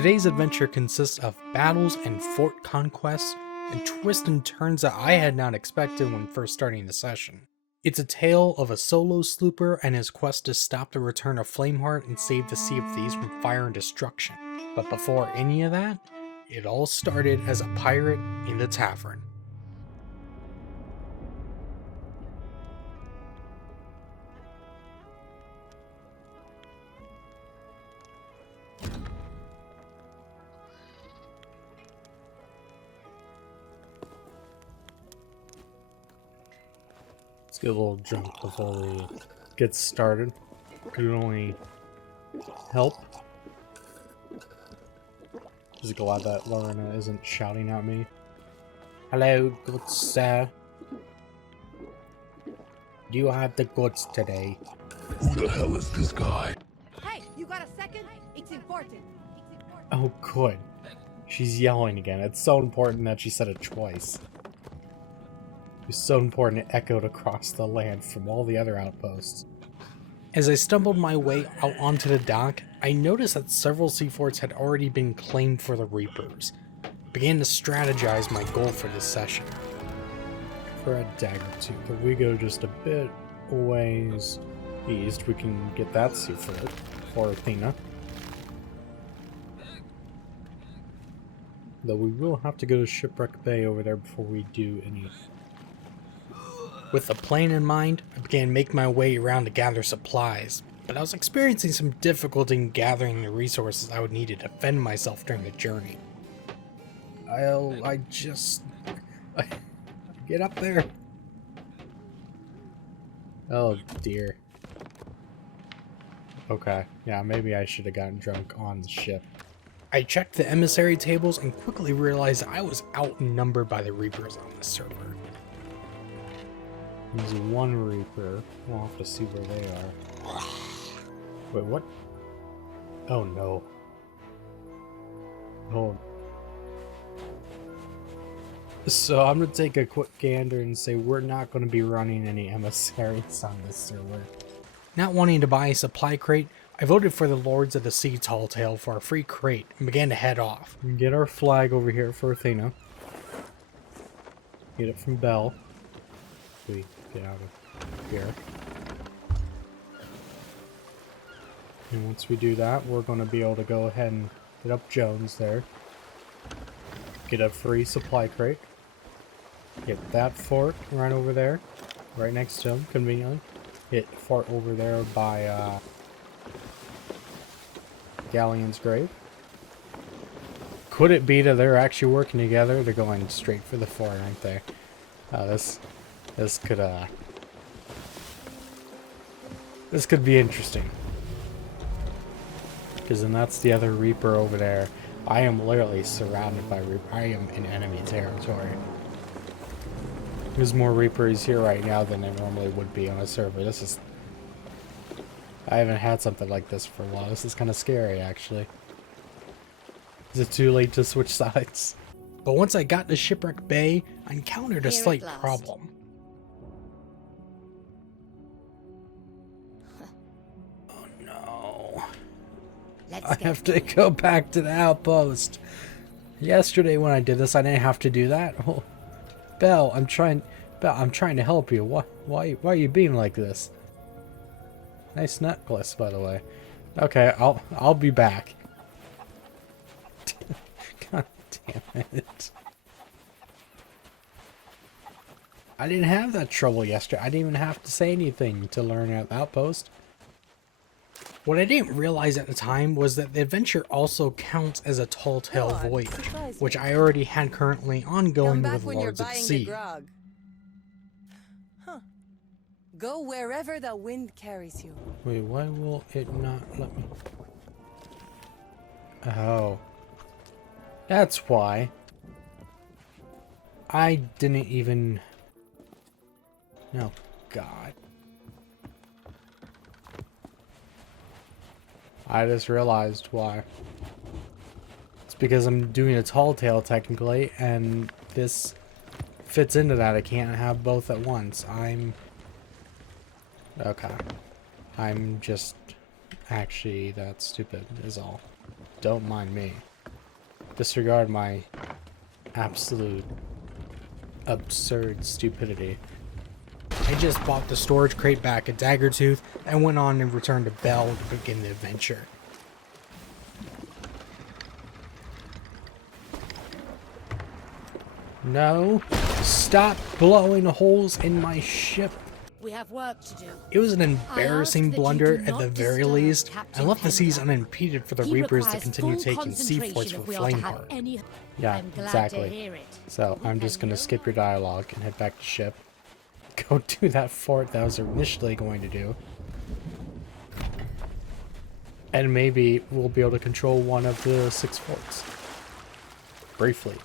Today's adventure consists of battles and fort conquests, and twists and turns that I had not expected when first starting the session. It's a tale of a solo slooper and his quest to stop the return of Flameheart and save the Sea of Thieves from fire and destruction. But before any of that, it all started as a pirate in the tavern. Let's get a little drunk before we get started. Could only help. Just glad that Lorena isn't shouting at me. Hello, good sir. Do you have the goods today? Who the hell is this guy? Hey, you got a second? It's important. Oh, good. She's yelling again. It's so important that she said it twice. It was so important it echoed across the land from all the other outposts. As I stumbled my way out onto the dock, I noticed that several sea forts had already been claimed for the Reapers. I began to strategize my goal for this session. For a dagger too, if we go just a bit ways east, we can get that sea fort for Athena. Though we will have to go to Shipwreck Bay over there before we do any. With a plan in mind, I began to make my way around to gather supplies, but I was experiencing some difficulty in gathering the resources I would need to defend myself during the journey. Get up there. Oh dear. Okay, yeah, maybe I should have gotten drunk on the ship. I checked the emissary tables and quickly realized I was outnumbered by the Reapers on the server. There's one Reaper. We'll have to see where they are. Wait, what? Oh no. Oh. So I'm gonna take a quick gander and say we're not gonna be running any emissaries on this server. Not wanting to buy a supply crate, I voted for the Lords of the Sea Tall Tale for a free crate and began to head off. Get our flag over here for Athena. Get it from Belle. We get out of here. And once we do that, we're going to be able to go ahead and get up Jones there. Get a free supply crate. Get that fort right over there. Right next to him, conveniently. Hit fort over there by Galleon's grave. Could it be that they're actually working together? They're going straight for the fort, aren't they? This could be interesting. Because then that's the other Reaper over there. I am literally surrounded by Reaper. I am in enemy territory. There's more Reapers here right now than there normally would be on a server. I haven't had something like this for a while. This is kind of scary, actually. Is it too late to switch sides? But once I got to Shipwreck Bay, I encountered a slight problem. Oh no. I have to go back to the outpost. Yesterday when I did this, I didn't have to do that. Oh, Belle, I'm trying to help you. Why are you being like this? Nice necklace, by the way. Okay, I'll be back. God damn it. I didn't have that trouble yesterday. I didn't even have to say anything to learn at the outpost. What I didn't realize at the time was that the adventure also counts as a Tall Tale voyage, which I already had currently ongoing with Lords of the Sea. Huh. Go wherever the wind carries you. Wait, why will it not let me? Oh. That's why. I didn't even... Oh, God. I just realized why. It's because I'm doing a tall tale technically, and this fits into that. I can't have both at once. Okay. I'm just actually that stupid is all. Don't mind me. Disregard my absolute absurd stupidity. I just bought the storage crate back at Daggertooth and went on and returned to Bell to begin the adventure. No, stop blowing holes in my ship. We have work to do. It was an embarrassing blunder at the very least, and left the seas unimpeded for the Reapers to continue taking sea forts for Flameheart. Yeah, exactly. So I'm just gonna skip your dialogue and head back to ship. Go do that fort that I was initially going to do. And maybe we'll be able to control one of the 6 forts. Briefly.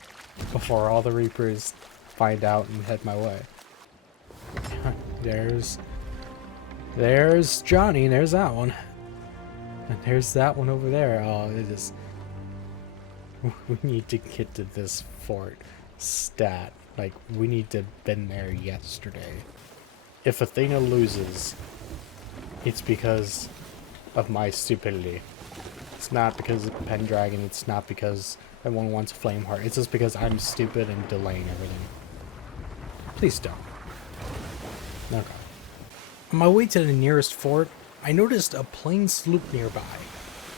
Before all the Reapers find out and head my way. There's Johnny, there's that one. And there's that one over there. Oh, it is... We need to get to this fort stat. Like, we need to have been there yesterday. If Athena loses, it's because of my stupidity. It's not because of Pendragon, it's not because everyone wants Flameheart. It's just because I'm stupid and delaying everything. Please don't. Okay. On my way to the nearest fort, I noticed a plain sloop nearby.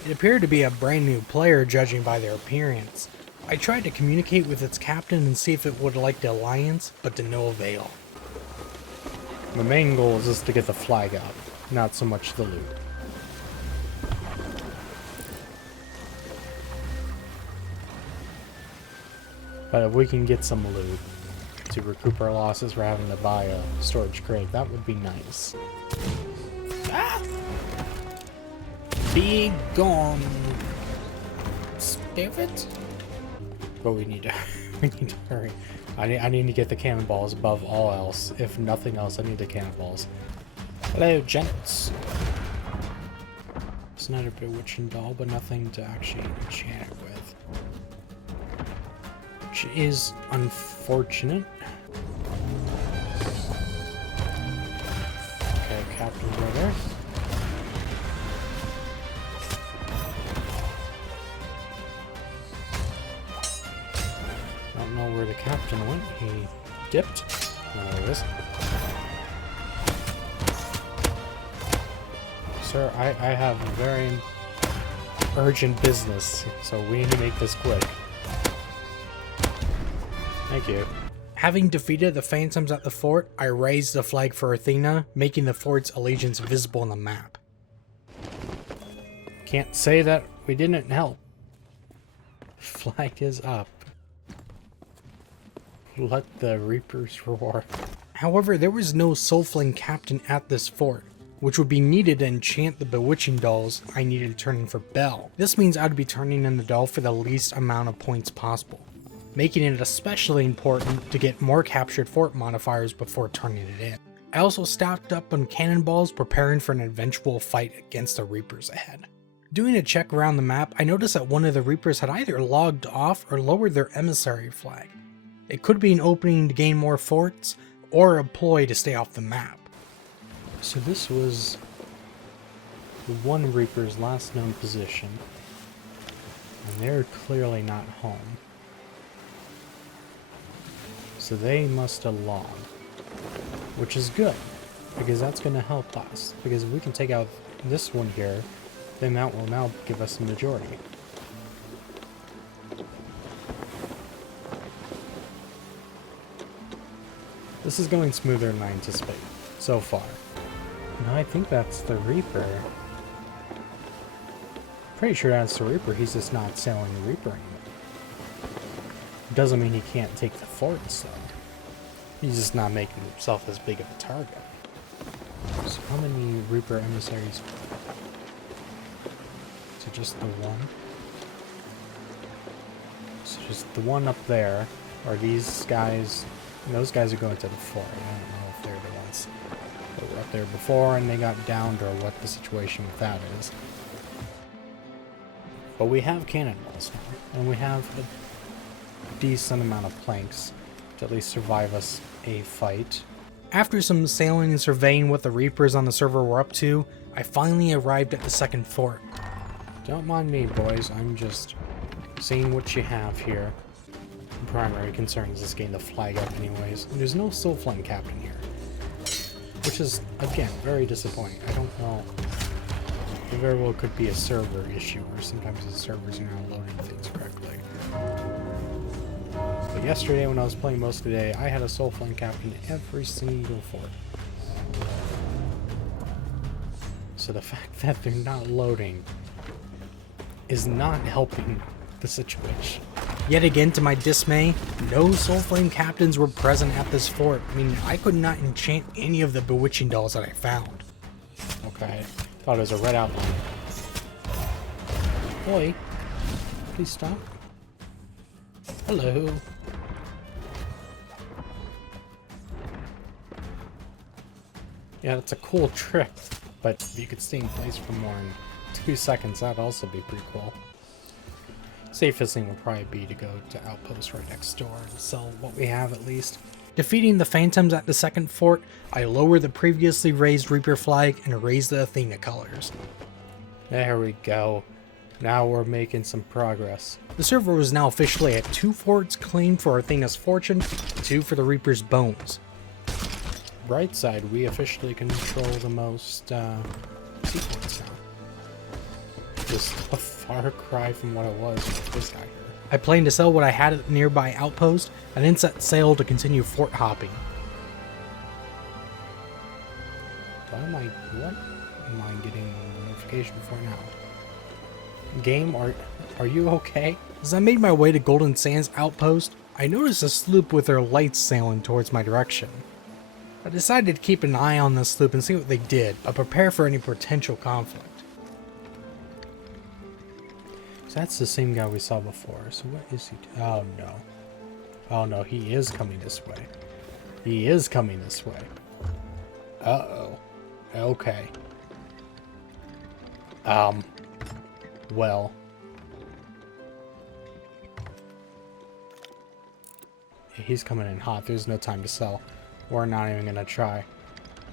It appeared to be a brand new player judging by their appearance. I tried to communicate with its captain and see if it would like the alliance, but to no avail. My main goal is just to get the flag up, not so much the loot. But if we can get some loot to recoup our losses for having to buy a storage crate, that would be nice. Ah! Be gone, spirit. But we need to hurry. I need to get the cannonballs above all else. If nothing else, I need the cannonballs. Hello, gents. It's not a bewitching doll, but nothing to actually enchant it with. Which is unfortunate. Okay, Captain's right there. I don't know where the captain went. He dipped. Oh, there he is. Sir, I have very urgent business, so we need to make this quick. Thank you. Having defeated the Phantoms at the fort, I raised the flag for Athena, making the fort's allegiance visible on the map. Can't say that we didn't help. Flag is up. Let the Reapers roar. However, there was no Soulflame captain at this fort, which would be needed to enchant the bewitching dolls I needed to turn in for Belle. This means I'd be turning in the doll for the least amount of points possible, making it especially important to get more captured fort modifiers before turning it in. I also stocked up on cannonballs, preparing for an eventual fight against the Reapers ahead. Doing a check around the map, I noticed that one of the Reapers had either logged off or lowered their emissary flag. It could be an opening to gain more forts, or a ploy to stay off the map. So this was the one Reaper's last known position, and they're clearly not home. So they must have logged, which is good, because that's going to help us, because if we can take out this one here, then that will now give us a majority. This is going smoother than I anticipated, so far. No, I think that's the Reaper. Pretty sure that's the Reaper, he's just not sailing the Reaper anymore. Doesn't mean he can't take the forts, though. He's just not making himself as big of a target. So how many Reaper emissaries? So just the one? So just the one up there. Are these guys... Those guys are going to the fort. I don't know if they're the ones that were up there before and they got downed or what the situation with that is. But we have cannonballs now, and we have a decent amount of planks to at least survive us a fight. After some sailing and surveying what the Reapers on the server were up to, I finally arrived at the second fort. Don't mind me, boys. I'm just seeing what you have here. The primary concern is just getting the flag up anyways. And there's no Soul Flame Captain here. Which is, again, very disappointing. I don't know. It very well could be a server issue, or sometimes the servers are not loading things correctly. But yesterday, when I was playing most of the day, I had a Soul Flame Captain every single fort. So the fact that they're not loading is not helping the situation. Yet again, to my dismay, no Soul Flame Captains were present at this fort. I mean, I could not enchant any of the bewitching dolls that I found. Okay, thought it was a red outline. Boy, please stop. Hello. Yeah, that's a cool trick, but if you could stay in place for more than 2 seconds, that'd also be pretty cool. Safest thing would probably be to go to Outpost right next door and sell what we have at least. Defeating the Phantoms at the second fort, I lowered the previously raised Reaper flag and raised the Athena colors. There we go. Now we're making some progress. The server was now officially at 2 forts claimed for Athena's fortune, 2 for the Reaper's bones. Right side, we officially control the most seaports now. Just a far cry from what it was with this guy here. I planned to sell what I had at the nearby outpost and then set sail to continue fort hopping. What am I getting a notification for now? Game, are you okay? As I made my way to Golden Sands outpost, I noticed a sloop with their lights sailing towards my direction. I decided to keep an eye on this sloop and see what they did, but prepare for any potential conflict. So that's the same guy we saw before, so what is he doing? Oh no. Oh no, he is coming this way. He is coming this way. Uh-oh. Okay. Well. He's coming in hot. There's no time to sell. We're not even gonna try.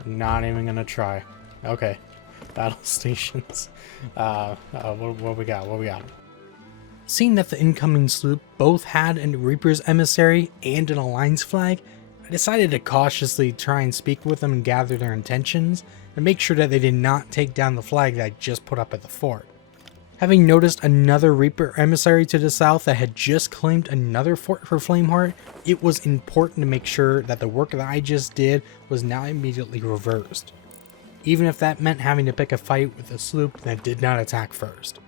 Not even gonna try. Okay. Battle stations. What we got? What we got? Seeing that the incoming sloop both had a Reaper's emissary and an Alliance flag, I decided to cautiously try and speak with them and gather their intentions, and make sure that they did not take down the flag that I just put up at the fort. Having noticed another Reaper emissary to the south that had just claimed another fort for Flameheart, it was important to make sure that the work that I just did was now immediately reversed, even if that meant having to pick a fight with a sloop that did not attack first.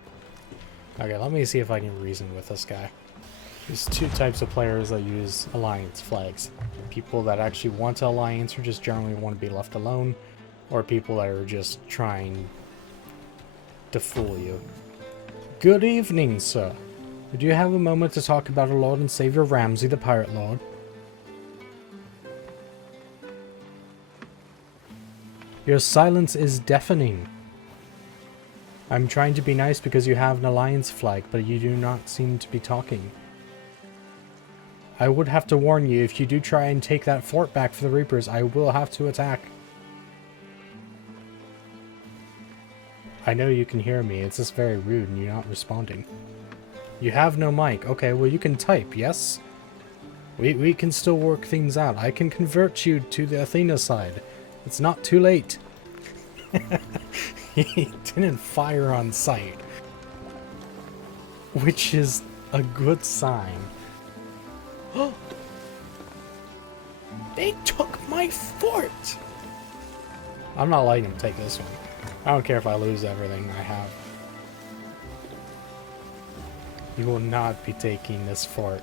Okay, let me see if I can reason with this guy. There's 2 types of players that use Alliance flags. People that actually want to Alliance or just generally want to be left alone, or people that are just trying to fool you. Good evening, sir. Do you have a moment to talk about our Lord and Savior Ramsey, the Pirate Lord? Your silence is deafening. I'm trying to be nice because you have an Alliance flag, but you do not seem to be talking. I would have to warn you, if you do try and take that fort back for the Reapers, I will have to attack. I know you can hear me, it's just very rude and you're not responding. You have no mic. Okay, well you can type, yes? We can still work things out. I can convert you to the Athena side. It's not too late. He didn't fire on sight, which is a good sign. They took my fort! I'm not letting them take this one. I don't care if I lose everything I have. You will not be taking this fort.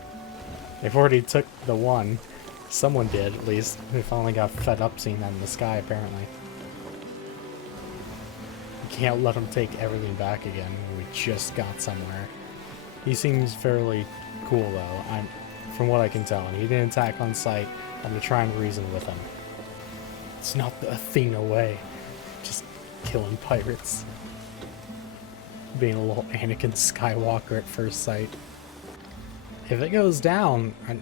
They've already took the one. Someone did, at least. They finally got fed up seeing that in the sky, apparently. You can't let him take everything back again. We just got somewhere. He seems fairly cool, though. From what I can tell. And he didn't attack on sight. I'm going to try and reason with him. It's not the Athena way. Just killing pirates. Being a little Anakin Skywalker at first sight. If it goes down, I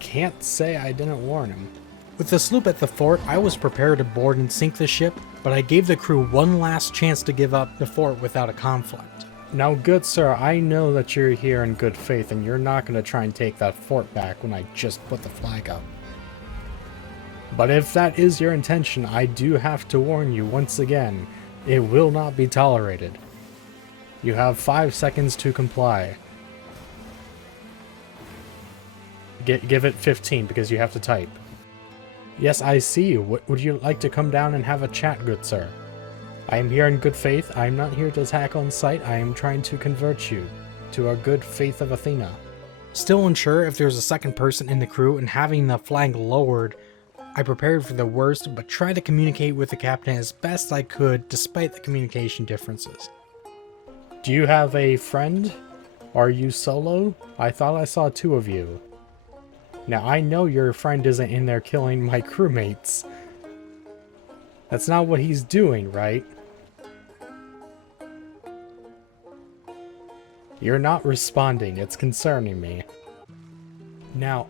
can't say I didn't warn him. With the sloop at the fort, I was prepared to board and sink the ship, but I gave the crew one last chance to give up the fort without a conflict. Now, good sir, I know that you're here in good faith, and you're not going to try and take that fort back when I just put the flag up. But if that is your intention, I do have to warn you once again, it will not be tolerated. You have 5 seconds to comply. Give it 15 because you have to type. Yes, I see you. Would you like to come down and have a chat, good sir? I am here in good faith. I am not here to attack on sight. I am trying to convert you to our good faith of Athena. Still unsure if there's a second person in the crew, and having the flag lowered, I prepared for the worst, but tried to communicate with the captain as best I could despite the communication differences. Do you have a friend? Are you solo? I thought I saw 2 of you. Now I know your friend isn't in there killing my crewmates. That's not what he's doing, right? You're not responding. It's concerning me. Now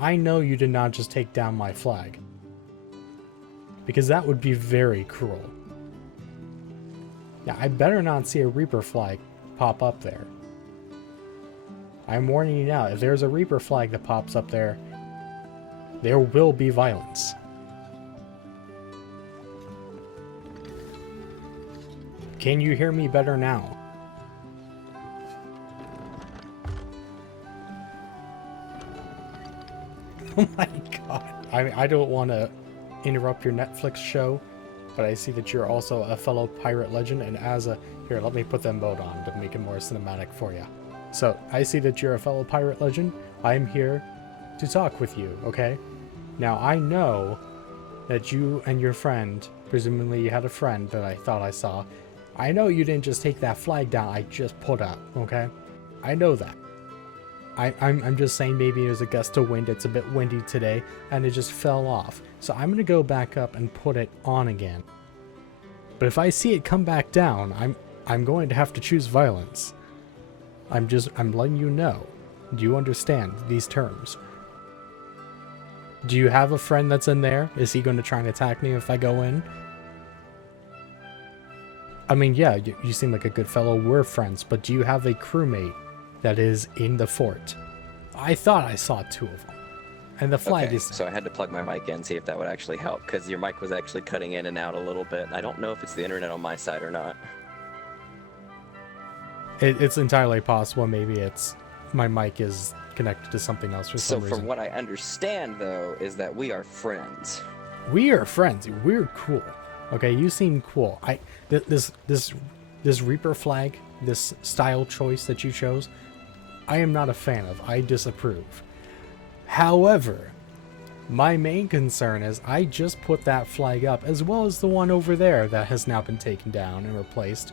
I know you did not just take down my flag. Because that would be very cruel. Now, I better not see a Reaper flag pop up there. I'm warning you now, if there's a Reaper flag that pops up there, there will be violence. Can you hear me better now? Oh my god. I don't want to interrupt your Netflix show, but I see that you're also a fellow pirate legend, and as a... Here, let me put them both on to make it more cinematic for you. So, I see that you're a fellow pirate legend. I'm here to talk with you, okay? Now, I know that you and your friend, presumably you had a friend that I thought I saw, I know you didn't just take that flag down I just put up, okay? I know that. I'm just saying maybe there's a gust of wind, it's a bit windy today, and it just fell off. So I'm gonna go back up and put it on again. But if I see it come back down, I'm going to have to choose violence. I'm letting you know. Do you understand these terms? Do you have a friend that's in there? Is he going to try and attack me if I go in? I mean, yeah, you seem like a good fellow. We're friends, but do you have a crewmate that is in the fort? I thought I saw 2 of them. And the flag is... So I had to plug my mic in, see if that would actually help, because your mic was actually cutting in and out a little bit. I don't know if it's the internet on my side or not. It's entirely possible. Maybe it's... my mic is connected to something else for some reason. So from what I understand, though, is that we are friends. We are friends. We're cool. Okay, you seem cool. This Reaper flag, this style choice that you chose, I am not a fan of. I disapprove. However, my main concern is I just put that flag up, as well as the one over there that has now been taken down and replaced.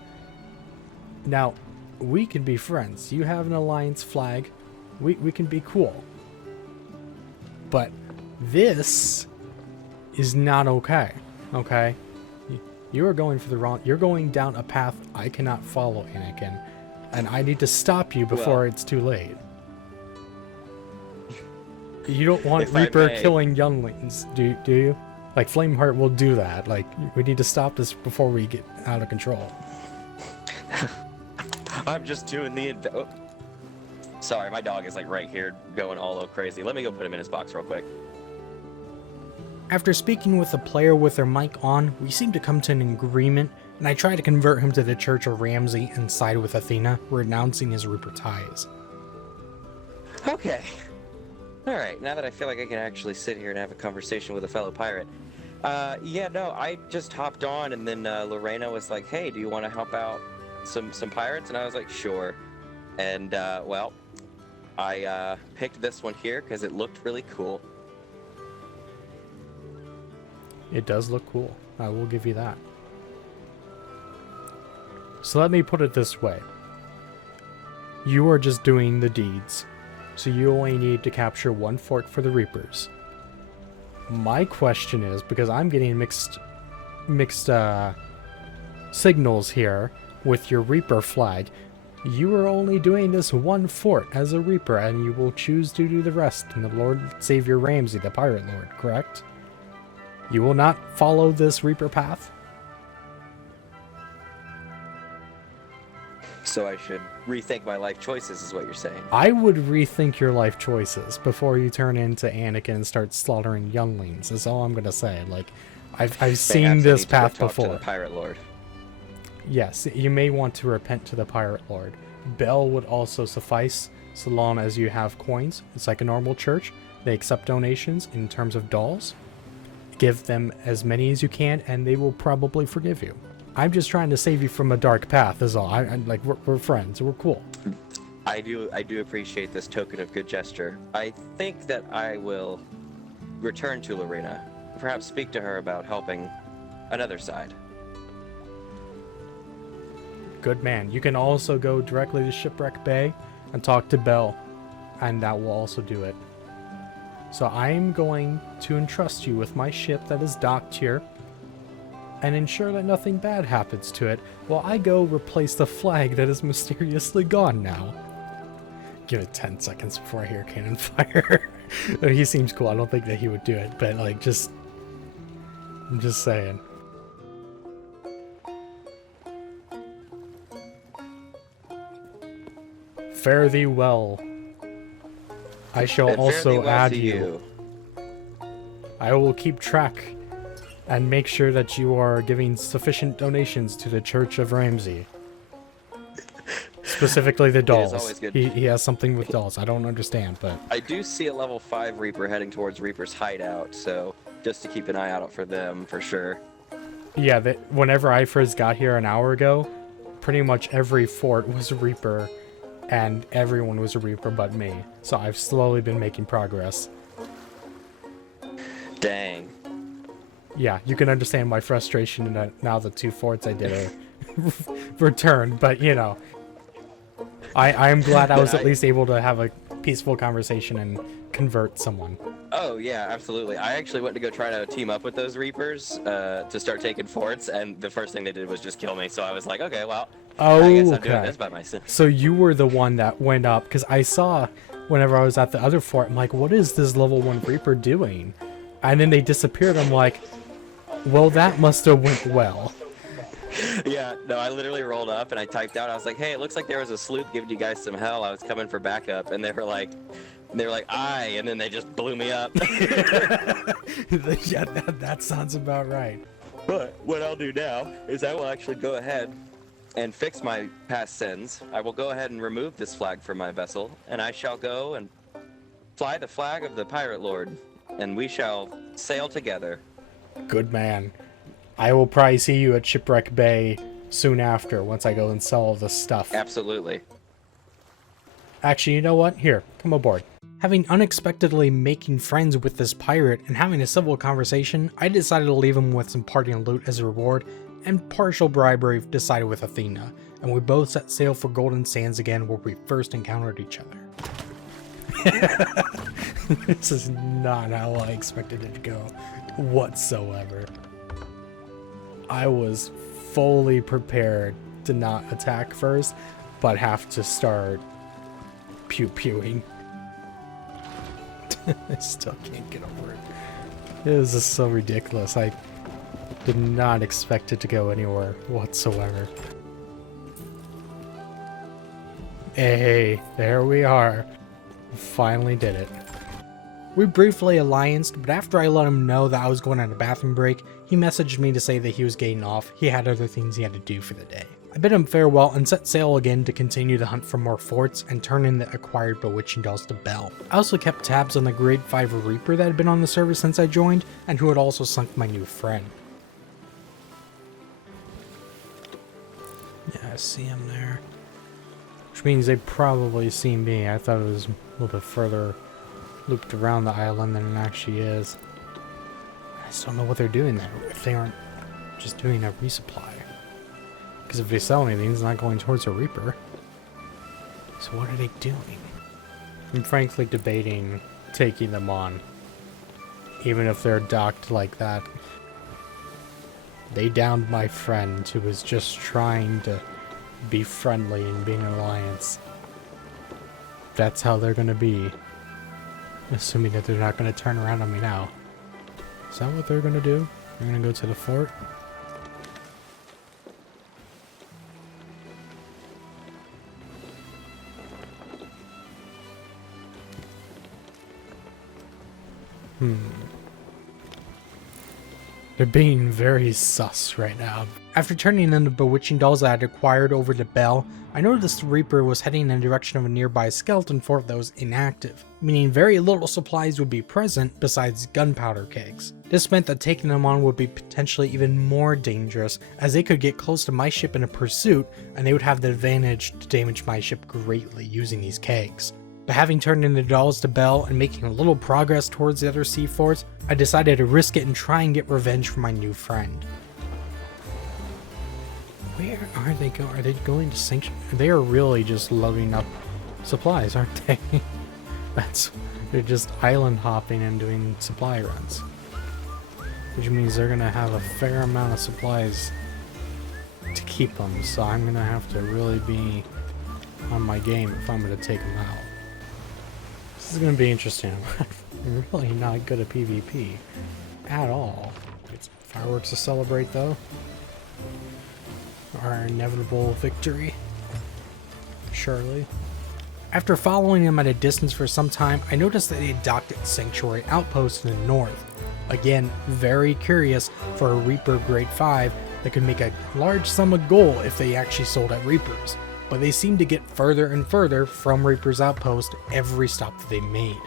Now, we can be friends. You have an alliance flag. We can be cool. But this is not okay. Okay? You are going for the wrong... You're going down a path I cannot follow, Anakin. And I need to stop you before it's too late. You don't want Reaper killing younglings, do you? Like, Flameheart will do that. Like, we need to stop this before we get out of control. I'm just doing the... Oh. Sorry, my dog is like right here going all crazy. Let me go put him in his box real quick. After speaking with a player with their mic on, we seem to come to an agreement, and I try to convert him to the Church of Ramsey and side with Athena, renouncing his Reaper ties. Okay. Alright, now that I feel like I can actually sit here and have a conversation with a fellow pirate. I just hopped on, and then Lorena was like, hey, do you want to help out some pirates? And I was like, sure. And, I picked this one here because it looked really cool. It does look cool. I will give you that. So let me put it this way. You are just doing the deeds. So you only need to capture 1 fort for the Reapers. My question is, because I'm getting mixed signals here with your Reaper flag, you are only doing this 1 fort as a Reaper, and you will choose to do the rest in the Lord Savior Ramsey, the Pirate Lord, correct? You will not follow this Reaper path? So I should rethink my life choices, is what you're saying. I would rethink your life choices before you turn into Anakin and start slaughtering younglings. That's all I'm gonna say. Like, I've seen Perhaps I this need to go path talk before. to the Pirate Lord. Yes, you may want to repent to the Pirate Lord. Bell would also suffice, so long as you have coins. It's like a normal church. They accept donations in terms of dolls. Give them as many as you can, and they will probably forgive you. I'm just trying to save you from a dark path, is all. I'm like, we're friends. We're cool. I do appreciate this token of good gesture. I think that I will return to Lorena. Perhaps speak to her about helping another side. Good man. You can also go directly to Shipwreck Bay and talk to Bell, and that will also do it. So I'm going to entrust you with my ship that is docked here and ensure that nothing bad happens to it while I go replace the flag that is mysteriously gone now. Give it 10 seconds before I hear cannon fire. He seems cool. I don't think that he would do it, but like, I'm just saying. Fare thee well. I shall And fare thee also well add to you. I will keep track and make sure that you are giving sufficient donations to the Church of Ramsey. Specifically the dolls. always good. He has something with dolls. I don't understand, but... I do see a level 5 Reaper heading towards Reaper's hideout, so just to keep an eye out for them, for sure. Yeah, whenever I first got here an hour ago, pretty much every fort was a Reaper, and everyone was a Reaper but me. So I've slowly been making progress. Dang. Yeah, you can understand my frustration in that now the 2 forts I did are returned, but you know. I am glad I was at least able to have a peaceful conversation and convert someone. Oh, yeah, absolutely. I actually went to go try to team up with those Reapers to start taking forts, and the first thing they did was just kill me, so I was like, okay, well, I guess I'm doing this by myself. So you were the one that went up, because I saw whenever I was at the other fort, I'm like, what is this level 1 Reaper doing? And then they disappeared. I'm like, well, that must have went well. Yeah, no, I literally rolled up and I typed out, I was like, hey, it looks like there was a sloop giving you guys some hell. I was coming for backup, and they were like, aye, and then they just blew me up. Yeah, that sounds about right. But what I'll do now is I will actually go ahead and fix my past sins. I will go ahead and remove this flag from my vessel, and I shall go and fly the flag of the Pirate Lord, and we shall sail together. Good man. I will probably see you at Shipwreck Bay soon after, once I go and sell all this stuff. Absolutely. Actually, you know what? Here, come aboard. Having unexpectedly making friends with this pirate and having a civil conversation, I decided to leave him with some parting loot as a reward, and partial bribery decided with Athena, and we both set sail for Golden Sands again where we first encountered each other. This is not how I expected it to go whatsoever. I was fully prepared to not attack first, but have to start pew-pewing. I still can't get over it. This is so ridiculous. I did not expect it to go anywhere whatsoever. Hey, there we are. Finally did it. We briefly allianced, but after I let him know that I was going on a bathroom break, he messaged me to say that he was getting off. He had other things he had to do for the day. I bid him farewell and set sail again to continue the hunt for more forts and turn in the acquired bewitching dolls to Belle. I also kept tabs on the grade 5 Reaper that had been on the server since I joined, and who had also sunk my new friend. Yeah, I see him there. Which means they probably see me. I thought it was a little bit further looped around the island than it actually is. I just don't know what they're doing there, if they aren't just doing a resupply. Because if they sell anything, it's not going towards a Reaper. So what are they doing? I'm frankly debating taking them on. Even if they're docked like that. They downed my friend who was just trying to be friendly and be an alliance. That's how they're gonna be. Assuming that they're not gonna turn around on me now. Is that what they're gonna do? They're gonna go to the fort? They're being very sus right now. After turning in the bewitching dolls I had acquired over to Belle, I noticed the Reaper was heading in the direction of a nearby skeleton fort that was inactive, meaning very little supplies would be present besides gunpowder kegs. This meant that taking them on would be potentially even more dangerous, as they could get close to my ship in a pursuit, and they would have the advantage to damage my ship greatly using these kegs. But having turned in the dolls to Belle and making a little progress towards the other sea forts, I decided to risk it and try and get revenge for my new friend. Where are they going? Are they going to Sanctuary? They are really just loading up supplies, aren't they? They're just island hopping and doing supply runs. Which means they're gonna have a fair amount of supplies to keep them, so I'm gonna have to really be on my game if I'm gonna take them out. This is gonna be interesting. I'm really not good at PvP at all. Get some fireworks to celebrate though. Our inevitable victory. Surely. After following them at a distance for some time, I noticed that they had docked at Sanctuary Outpost in the north. Again, very curious for a Reaper Grade 5 that could make a large sum of gold if they actually sold at Reapers. But they seemed to get further and further from Reaper's Outpost every stop that they made.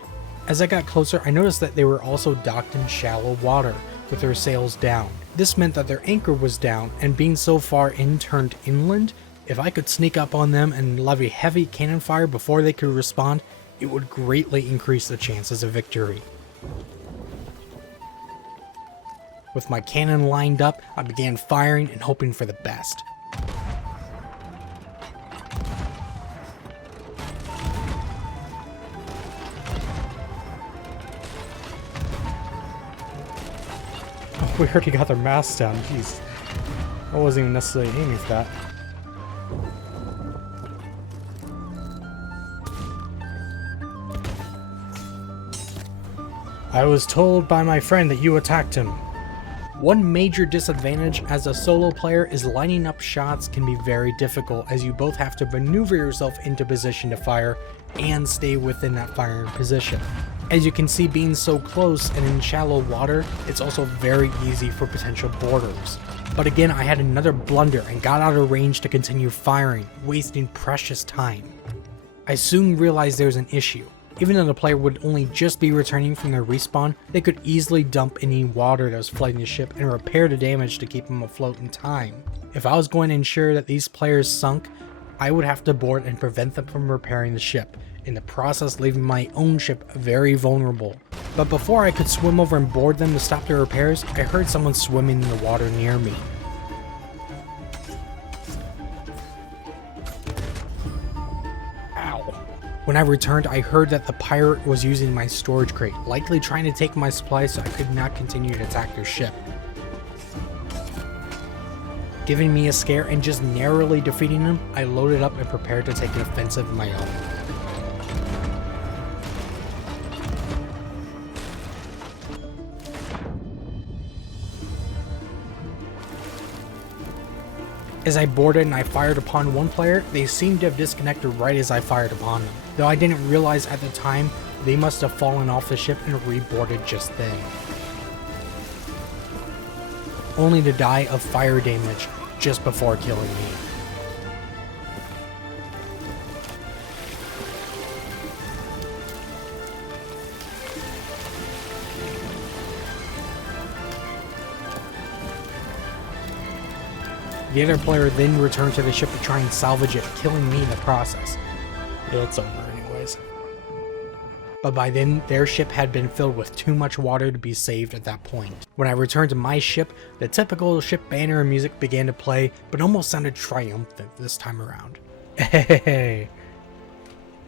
As I got closer, I noticed that they were also docked in shallow water, with their sails down. This meant that their anchor was down, and being so far in turned inland, if I could sneak up on them and levy heavy cannon fire before they could respond, it would greatly increase the chances of victory. With my cannon lined up, I began firing and hoping for the best. We already got their masts down, jeez. I wasn't even necessarily aiming for that. I was told by my friend that you attacked him. One major disadvantage as a solo player is lining up shots can be very difficult, as you both have to maneuver yourself into position to fire and stay within that firing position. As you can see, being so close and in shallow water, it's also very easy for potential boarders. But again, I had another blunder and got out of range to continue firing, wasting precious time. I soon realized there was an issue. Even though the player would only just be returning from their respawn, they could easily dump any water that was flooding the ship and repair the damage to keep them afloat in time. If I was going to ensure that these players sunk, I would have to board and prevent them from repairing the ship, in the process leaving my own ship very vulnerable. But before I could swim over and board them to stop their repairs, I heard someone swimming in the water near me. Ow. When I returned, I heard that the pirate was using my storage crate, likely trying to take my supplies so I could not continue to attack their ship. Giving me a scare and just narrowly defeating him, I loaded up and prepared to take an offensive of my own. As I boarded and I fired upon one player, they seemed to have disconnected right as I fired upon them. Though I didn't realize at the time, they must have fallen off the ship and reboarded just then. Only to die of fire damage just before killing me. The other player then returned to the ship to try and salvage it, killing me in the process. It's over anyways. But by then, their ship had been filled with too much water to be saved at that point. When I returned to my ship, the typical ship banner and music began to play, but almost sounded triumphant this time around. Hey,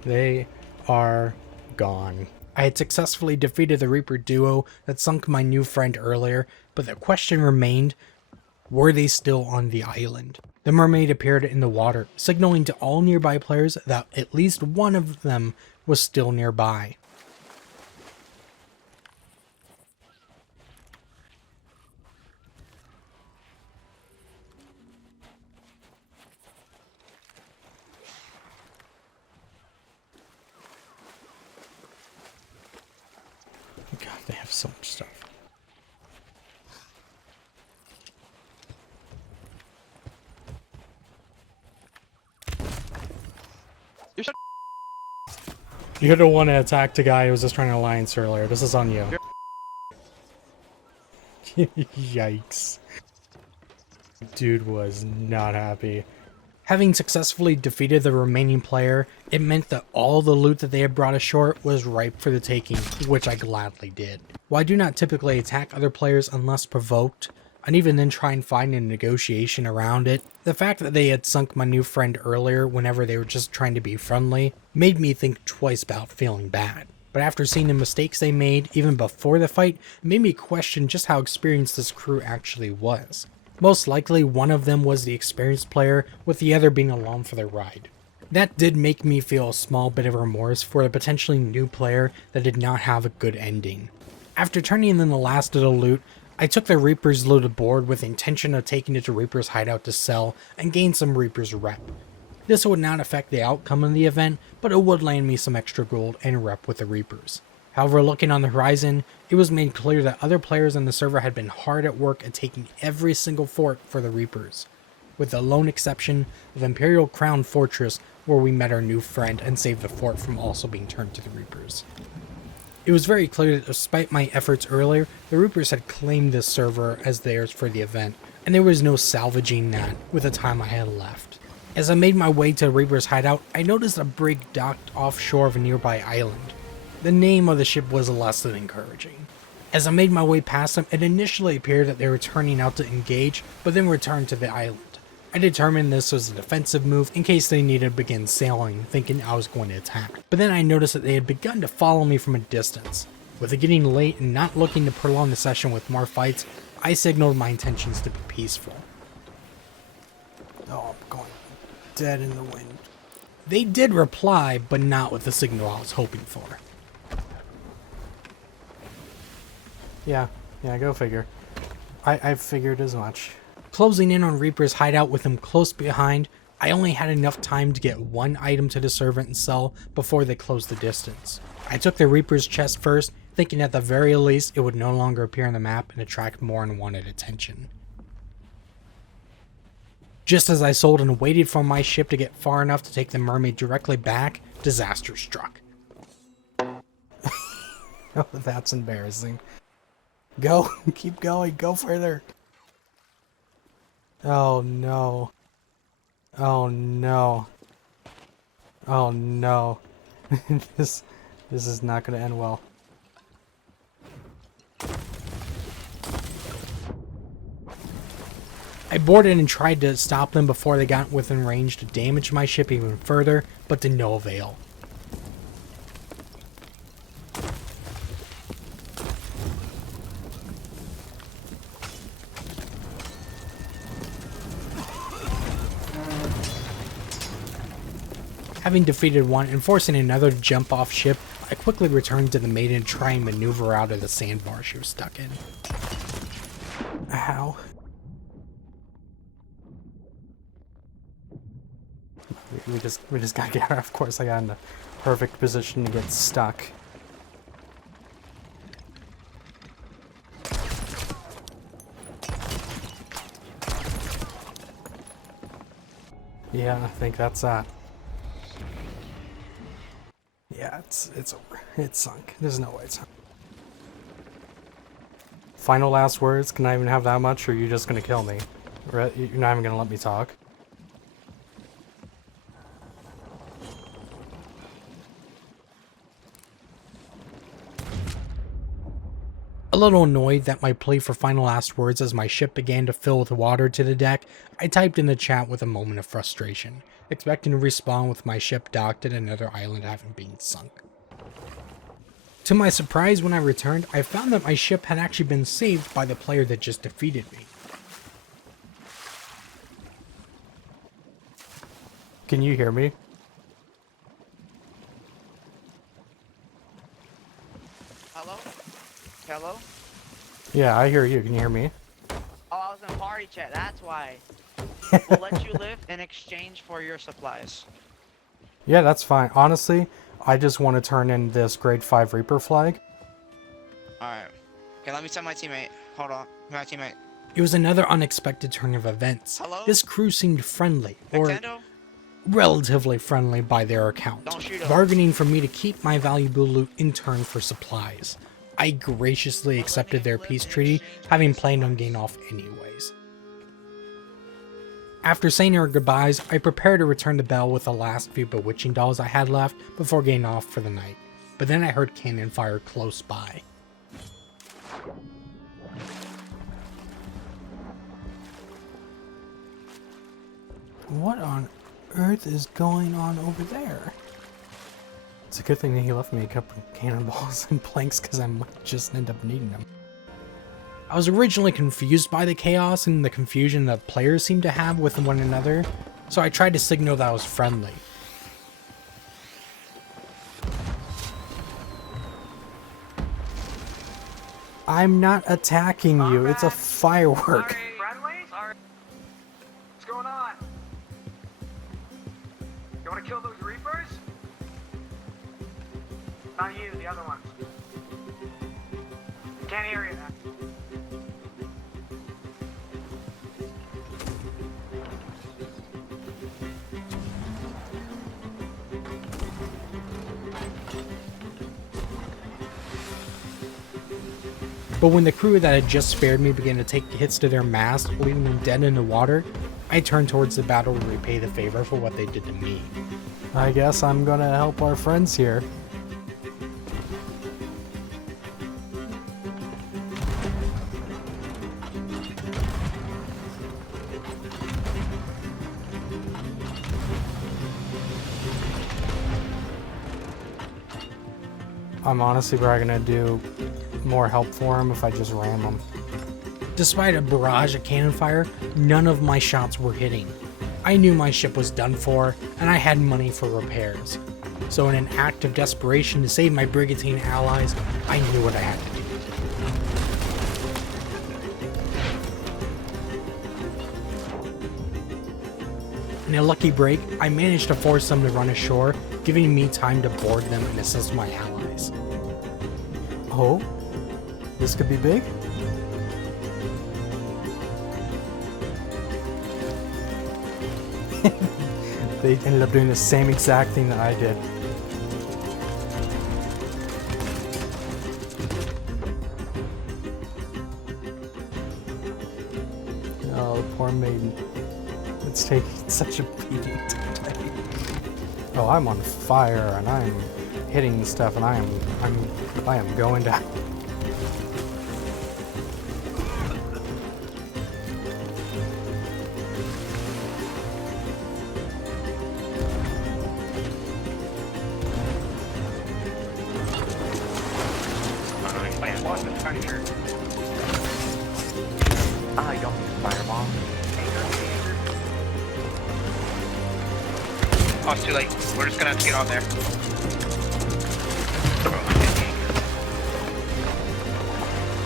they are gone. I had successfully defeated the Reaper duo that sunk my new friend earlier, but the question remained, were they still on the island? The mermaid appeared in the water, signaling to all nearby players that at least one of them was still nearby. God, they have so much stuff. You're the one that attacked the guy who was just trying to alliance earlier. This is on you. Yikes. Dude was not happy. Having successfully defeated the remaining player, it meant that all the loot that they had brought ashore was ripe for the taking, which I gladly did. While I do not typically attack other players unless provoked, and even then try and find a negotiation around it, the fact that they had sunk my new friend earlier whenever they were just trying to be friendly made me think twice about feeling bad. But after seeing the mistakes they made, even before the fight, it made me question just how experienced this crew actually was. Most likely one of them was the experienced player, with the other being along for the ride. That did make me feel a small bit of remorse for a potentially new player that did not have a good ending. After turning in the last of the loot, I took the Reaper's looted board with the intention of taking it to Reaper's hideout to sell and gain some Reaper's rep. This would not affect the outcome of the event, but it would land me some extra gold and rep with the Reapers. However, looking on the horizon, it was made clear that other players on the server had been hard at work at taking every single fort for the Reapers, with the lone exception of Imperial Crown Fortress, where we met our new friend and saved the fort from also being turned to the Reapers. It was very clear that despite my efforts earlier, the Reapers had claimed this server as theirs for the event, and there was no salvaging that with the time I had left. As I made my way to the Reaper's hideout, I noticed a brig docked offshore of a nearby island. The name of the ship was less than encouraging. As I made my way past them, it initially appeared that they were turning out to engage, but then returned to the island. I determined this was a defensive move in case they needed to begin sailing, thinking I was going to attack. But then I noticed that they had begun to follow me from a distance. With it getting late and not looking to prolong the session with more fights, I signaled my intentions to be peaceful. Oh, I'm going dead in the wind. They did reply, but not with the signal I was hoping for. Yeah, go figure. I figured as much. Closing in on Reaper's hideout with him close behind, I only had enough time to get one item to the servant and sell before they closed the distance. I took the Reaper's chest first, thinking at the very least it would no longer appear on the map and attract more unwanted attention. Just as I sold and waited for my ship to get far enough to take the mermaid directly back, disaster struck. Oh, that's embarrassing. Go, keep going, go further. Oh no. Oh no. Oh no. This is not going to end well. I boarded and tried to stop them before they got within range to damage my ship even further, but to no avail. Having defeated one and forcing another to jump off ship, I quickly returned to the Maiden to try and maneuver out of the sandbar she was stuck in. Ow. We just gotta get her. Of course, I got in the perfect position to get stuck. Yeah, I think that's that. Yeah, it's over. It's sunk. There's no way it's sunk. Final last words? Can I even have that much, or are you just gonna kill me? You're not even gonna let me talk? A little annoyed that my plea for final last words as my ship began to fill with water to the deck, I typed in the chat with a moment of frustration, expecting to respawn with my ship docked at another island having been sunk. To my surprise, when I returned, I found that my ship had actually been saved by the player that just defeated me. Can you hear me? Hello? Hello? Yeah, I hear you. Can you hear me? Oh, I was in party chat, that's why. We'll let you live in exchange for your supplies. Yeah, that's fine. Honestly, I just want to turn in this grade 5 Reaper flag. Okay, let me tell my teammate. Hold on. My teammate. It was another unexpected turn of events. Hello? This crew seemed friendly, or Nintendo? relatively friendly by their account, Don't shoot 'em. bargaining for me to keep my valuable loot in turn for supplies. I graciously accepted their peace treaty, having planned on getting off anyways. After saying our goodbyes, I prepared to return to Belle with the last few bewitching dolls I had left before getting off for the night, but then I heard cannon fire close by. What on earth is going on over there? It's a good thing that he left me a couple of cannonballs and planks because I might just end up needing them. I was originally confused by the chaos and the confusion that players seemed to have with one another, so I tried to signal that I was friendly. I'm not attacking you, it's a firework. Sorry. What's going on? You want to kill those Reapers? Not you, the other ones. Can't hear you. But when the crew that had just spared me began to take hits to their mast, leaving them dead in the water, I turned towards the battle to repay the favor for what they did to me. I guess I'm gonna help our friends here. I'm honestly probably gonna do more help for him if I just ram him. Despite a barrage of cannon fire, none of my shots were hitting. I knew my ship was done for, and I had money for repairs. So in an act of desperation to save my brigantine allies, I knew what I had to do. In a lucky break, I managed to force them to run ashore, giving me time to board them and assist my allies. Oh? This could be big? They ended up doing the same exact thing that I did. Oh, poor Maiden. It's taking such a beating today. Oh, I'm on fire and I'm hitting stuff and I am going down. I don't fireball. Oh, it's too late. We're just gonna have to get on there.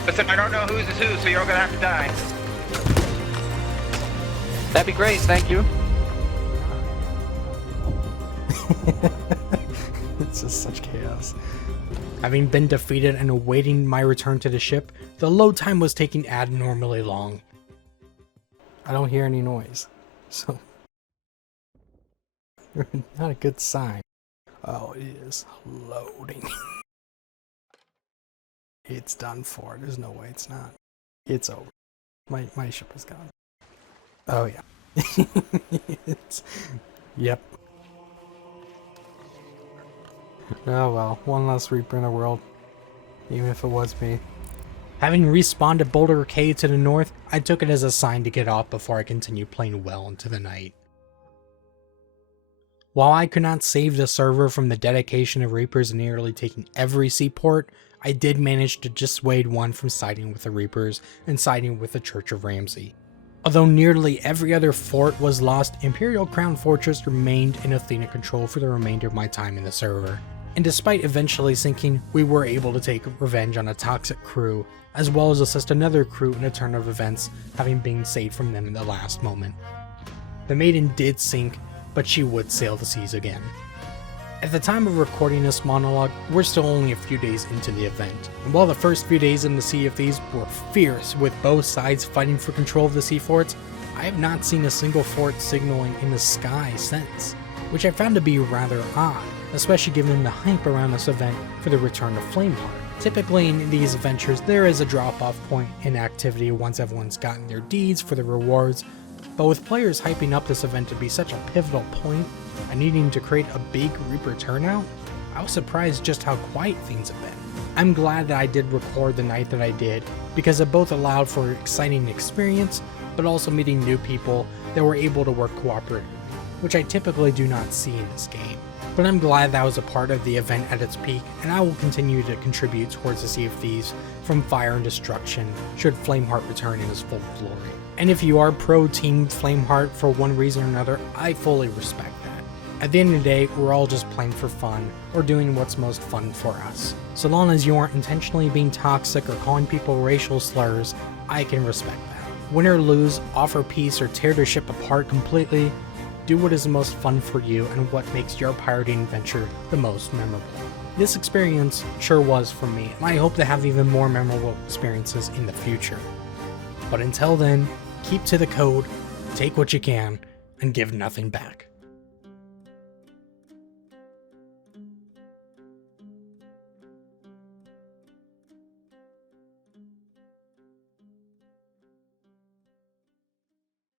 Listen, I don't know whose is who, so you're all gonna have to die. That'd be great, thank you. It's just such chaos. Having been defeated and awaiting my return to the ship, the load time was taking abnormally long. I don't hear any noise, so not a good sign. Oh, it is loading. It's done for. There's no way it's not. It's over. My ship is gone. Oh yeah. Yep. Oh well, one less Reaper in the world. Even if it was me. Having respawned at Boulder Cave to the north, I took it as a sign to get off before I continued playing well into the night. While I could not save the server from the dedication of Reapers nearly taking every seaport, I did manage to dissuade one from siding with the Reapers and siding with the Church of Ramsey. Although nearly every other fort was lost, Imperial Crown Fortress remained in Athena control for the remainder of my time in the server. And despite eventually sinking, we were able to take revenge on a toxic crew, as well as assist another crew in a turn of events, having been saved from them in the last moment. The Maiden did sink, but she would sail the seas again. At the time of recording this monologue, we're still only a few days into the event, and while the first few days in the Sea of Thieves were fierce with both sides fighting for control of the sea forts, I have not seen a single fort signaling in the sky since, which I found to be rather odd, especially given the hype around this event for the return of Flameheart. Typically in these adventures, there is a drop-off point in activity once everyone's gotten their deeds for the rewards, but with players hyping up this event to be such a pivotal point and needing to create a big Reaper turnout, I was surprised just how quiet things have been. I'm glad that I did record the night that I did, because it both allowed for exciting experience, but also meeting new people that were able to work cooperatively, which I typically do not see in this game. But I'm glad that I was a part of the event at its peak, and I will continue to contribute towards the Sea of Thieves from fire and destruction should Flameheart return in his full glory. And if you are pro Team Flameheart for one reason or another, I fully respect that. At the end of the day, we're all just playing for fun, or doing what's most fun for us. So long as you aren't intentionally being toxic or calling people racial slurs, I can respect that. Win or lose, offer peace, or tear the ship apart completely, do what is the most fun for you and what makes your pirating adventure the most memorable. This experience sure was for me, and I hope to have even more memorable experiences in the future. But until then, keep to the code, take what you can, and give nothing back.